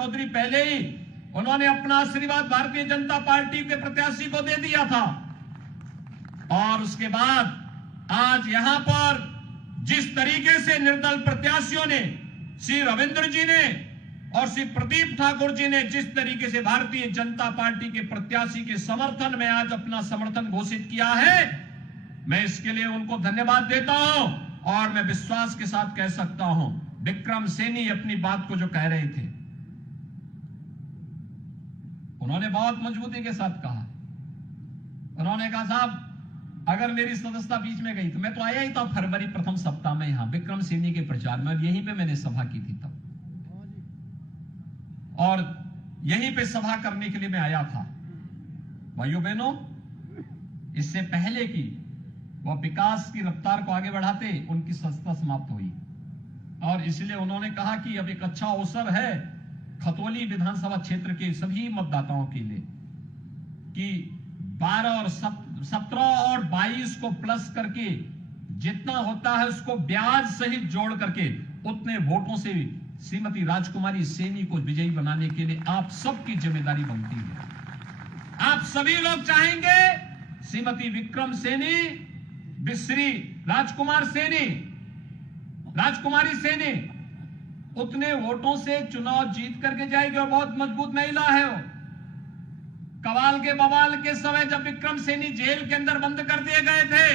चौधरी पहले ही उन्होंने अपना आशीर्वाद भारतीय जनता पार्टी के प्रत्याशी को दे दिया था। और उसके बाद आज यहां पर जिस तरीके से निर्दल प्रत्याशियों ने, श्री रविंद्र जी ने और श्री प्रदीप ठाकुर जी ने जिस तरीके से भारतीय जनता पार्टी के प्रत्याशी के समर्थन में आज अपना समर्थन घोषित किया है, मैं इसके लिए उनको धन्यवाद देता हूं। और मैं विश्वास के साथ कह सकता हूं, विक्रम सैनी अपनी बात को जो कह रहे थे, उन्होंने बहुत मजबूती के साथ कहा। उन्होंने कहा साहब अगर मेरी सदस्यता बीच में गई तो मैं तो आया ही था फरवरी प्रथम सप्ताह में यहां विक्रम सैनी के प्रचार में, यहीं पे मैंने सभा की थी तब, और यहीं पे सभा करने के लिए मैं आया था। भाइयों बहनों, इससे पहले की वह विकास की रफ्तार को आगे बढ़ाते उनकी सत्ता समाप्त हुई, और इसलिए उन्होंने कहा कि अब एक अच्छा अवसर है खतौली विधानसभा क्षेत्र के सभी मतदाताओं के लिए कि 12 और 17 और 22 को प्लस करके जितना होता है उसको ब्याज सहित जोड़ करके उतने वोटों से श्रीमती राजकुमारी सैनी को विजयी बनाने के लिए आप सबकी जिम्मेदारी बनती है। आप सभी लोग चाहेंगे श्रीमती विक्रम सैनी, श्री राजकुमारी सैनी उतने वोटों से चुनाव जीत करके जाएगी, और बहुत मजबूत महिला है वो। कवाल के बवाल के समय जब विक्रम सैनी जेल के अंदर बंद कर दिए गए थे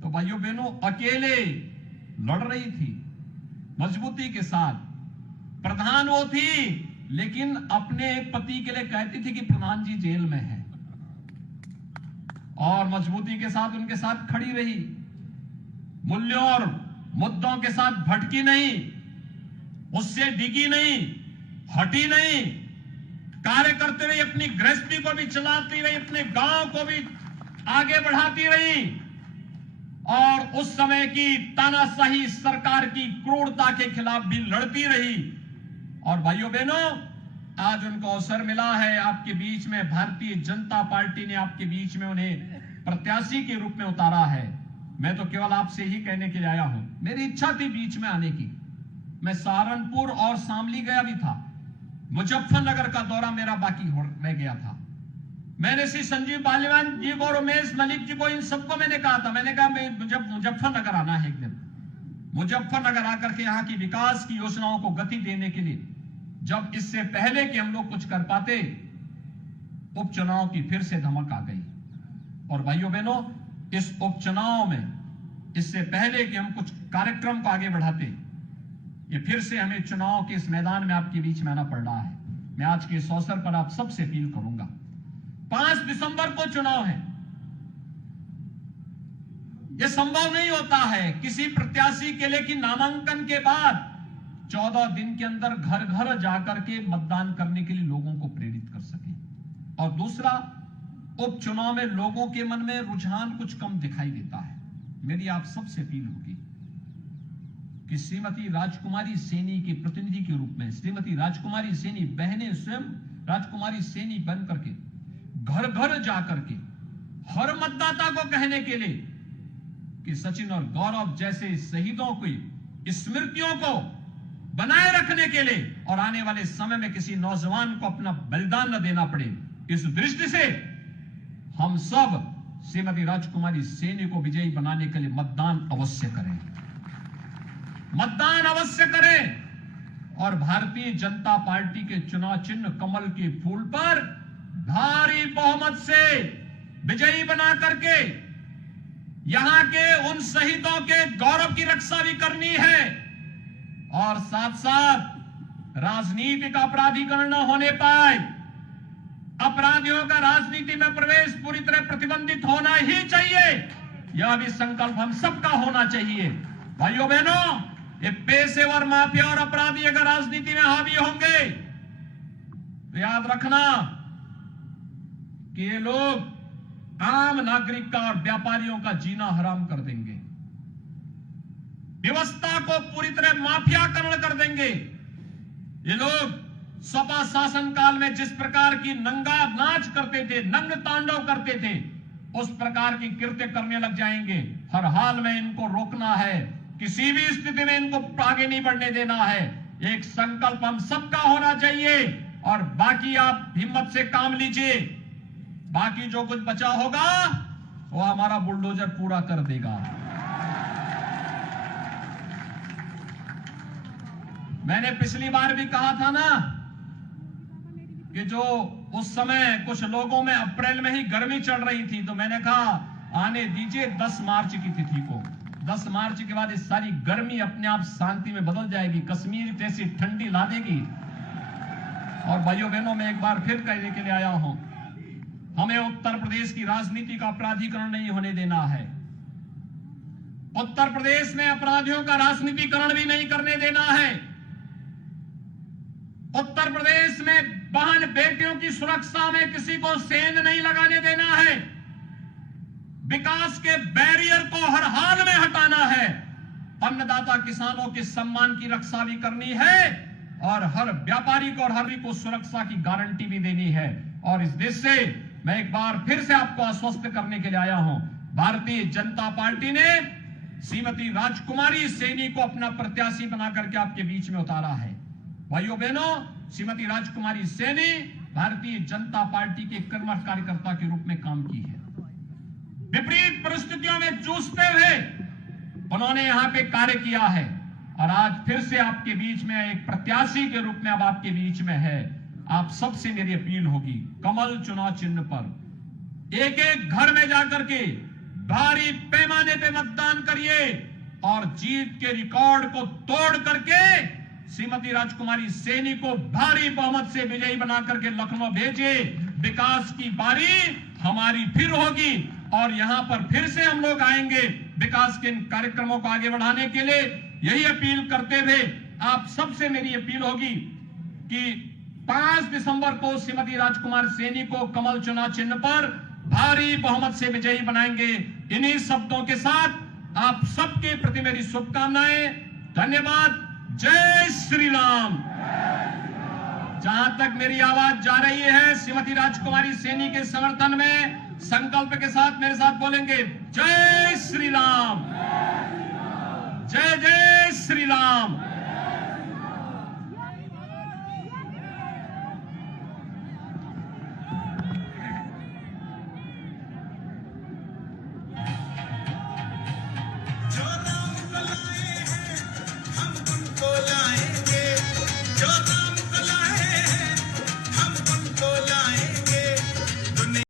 तो भाइयों बहनों अकेले लड़ रही थी मजबूती के साथ। प्रधान वो थी लेकिन अपने पति के लिए कहती थी कि प्रधान जी जेल में है, और मजबूती के साथ उनके साथ खड़ी रही, मूल्यों और मुद्दों के साथ भटकी नहीं, उससे डिगी नहीं, हटी नहीं, कार्य करते रही, अपनी गृहस्थी को भी चलाती रही, अपने गांव को भी आगे बढ़ाती रही, और उस समय की तानाशाही सरकार की क्रूरता के खिलाफ भी लड़ती रही। और भाइयों बहनों, आज उनको अवसर मिला है आपके बीच में, भारतीय जनता पार्टी ने आपके बीच में उन्हें प्रत्याशी के रूप में उतारा है। मैं तो केवल आपसे ही कहने के लिए आया हूं, मेरी इच्छा थी बीच में आने की। मैं सहारनपुर और शामली गया भी था, मुजफ्फरनगर का दौरा मेरा बाकी रह गया था। मैंने श्री संजीव बालिवान जी को, रमेश मलिक जी को, इन सबको मैंने कहा था, मैंने कहा मुजफ्फरनगर आना है एक दिन, मुजफ्फरनगर आकर के यहाँ की विकास की योजनाओं को गति देने के लिए, जब इससे पहले कि हम लोग कुछ कर पाते उपचुनाव की फिर से धमक आ गई। और भाइयों बहनों, इस उपचुनाव में इससे पहले कि हम कुछ कार्यक्रम को आगे बढ़ाते, ये फिर से हमें चुनाव के इस मैदान में आपके बीच में आना पड़ रहा है। मैं आज के इस अवसर पर आप सबसे अपील करूंगा, 5 दिसंबर को चुनाव है। यह संभव नहीं होता है किसी प्रत्याशी के लिए कि नामांकन के बाद 14 दिन के अंदर घर घर जाकर के मतदान करने के लिए लोगों को प्रेरित कर सके। और दूसरा, उपचुनाव में लोगों के मन में रुझान कुछ कम दिखाई देता है। मेरी आप सबसे अपील होगी कि श्रीमती राजकुमारी सैनी के प्रतिनिधि के रूप में श्रीमती राजकुमारी सैनी, बहनें स्वयं राजकुमारी सैनी बन करके घर घर जाकर के हर मतदाता को कहने के लिए कि सचिन और गौरव जैसे शहीदों की स्मृतियों को बनाए रखने के लिए और आने वाले समय में किसी नौजवान को अपना बलिदान न देना पड़े, इस दृष्टि से हम सब श्रीमती राजकुमारी सैनी को विजयी बनाने के लिए मतदान अवश्य करें, मतदान अवश्य करें। और भारतीय जनता पार्टी के चुनाव चिन्ह कमल के फूल पर भारी बहुमत से विजयी बना करके यहां के उन शहीदों के गौरव की रक्षा भी करनी है, और साथ साथ राजनीतिक अपराधीकरण न होने पाए, अपराधियों का राजनीति में प्रवेश पूरी तरह प्रतिबंधित होना ही चाहिए। यह भी संकल्प हम सबका होना चाहिए। भाइयों बहनों, ये पेशेवर माफिया और अपराधी अगर राजनीति में हावी होंगे तो याद रखना कि ये लोग आम नागरिक का और व्यापारियों का जीना हराम कर देंगे, व्यवस्था को पूरी तरह माफियाकरण कर देंगे। ये लोग सपा शासन काल में जिस प्रकार की नंगा नाच करते थे, नंग तांडव करते थे, उस प्रकार की कृत्य करने लग जाएंगे। हर हाल में इनको रोकना है, किसी भी स्थिति में इनको आगे नहीं बढ़ने देना है। एक संकल्प हम सबका होना चाहिए और बाकी आप हिम्मत से काम लीजिए। बाकी जो कुछ बचा होगा वो हमारा बुलडोजर पूरा कर देगा। मैंने पिछली बार भी कहा था ना कि जो उस समय कुछ लोगों में अप्रैल में ही गर्मी चढ़ रही थी, तो मैंने कहा आने दीजिए 10 मार्च की तिथि को। 10 मार्च के बाद इस सारी गर्मी अपने आप शांति में बदल जाएगी, कश्मीर जैसी ठंडी ला देगी। और भाइयों बहनों, मैं एक बार फिर कहने के लिए आया हूं, हमें उत्तर प्रदेश की राजनीति का अपराधीकरण नहीं होने देना है। उत्तर प्रदेश में अपराधियों का राजनीतिकरण भी नहीं करने देना है। उत्तर प्रदेश में बहन बेटियों की सुरक्षा में किसी को सेंध नहीं लगाने देना है। विकास के बैरियर को हर हाल में हटाना है। अन्नदाता किसानों के सम्मान की रक्षा भी करनी है और हर व्यापारी को और हर को सुरक्षा की गारंटी भी देनी है। और इस देश से मैं एक बार फिर से आपको आश्वस्त करने के लिए आया हूं, भारतीय जनता पार्टी ने श्रीमती राजकुमारी सैनी को अपना प्रत्याशी बनाकर के आपके बीच में उतारा है। भाइयों बहनों, श्रीमती राजकुमारी सैनी भारतीय जनता पार्टी के कर्मठ कार्यकर्ता के रूप में काम की है। विपरीत परिस्थितियों में जूझते हुए उन्होंने यहां पे कार्य किया है और आज फिर से आपके बीच में एक प्रत्याशी के रूप में अब आपके बीच में है। आप सबसे मेरी अपील होगी, कमल चुनाव चिन्ह पर एक एक घर में जाकर के भारी पैमाने पे मतदान करिए और जीत के रिकॉर्ड को तोड़ करके श्रीमती राजकुमारी सैनी को भारी बहुमत से विजयी बना करके लखनऊ भेजे। विकास की बारी हमारी फिर होगी और यहां पर फिर से हम लोग आएंगे विकास के इन कार्यक्रमों को आगे बढ़ाने के लिए। यही अपील करते हुए आप सबसे मेरी अपील होगी कि 5 दिसंबर को श्रीमती राजकुमार सैनी को कमल चुनाव चिन्ह पर भारी बहुमत से विजयी बनाएंगे। इन्हीं शब्दों के साथ आप सबके प्रति मेरी शुभकामनाएं। धन्यवाद। जय श्री राम। जहां तक मेरी आवाज जा रही है, श्रीमती राजकुमारी सैनी के समर्थन में संकल्प के साथ मेरे साथ बोलेंगे, जय श्री राम।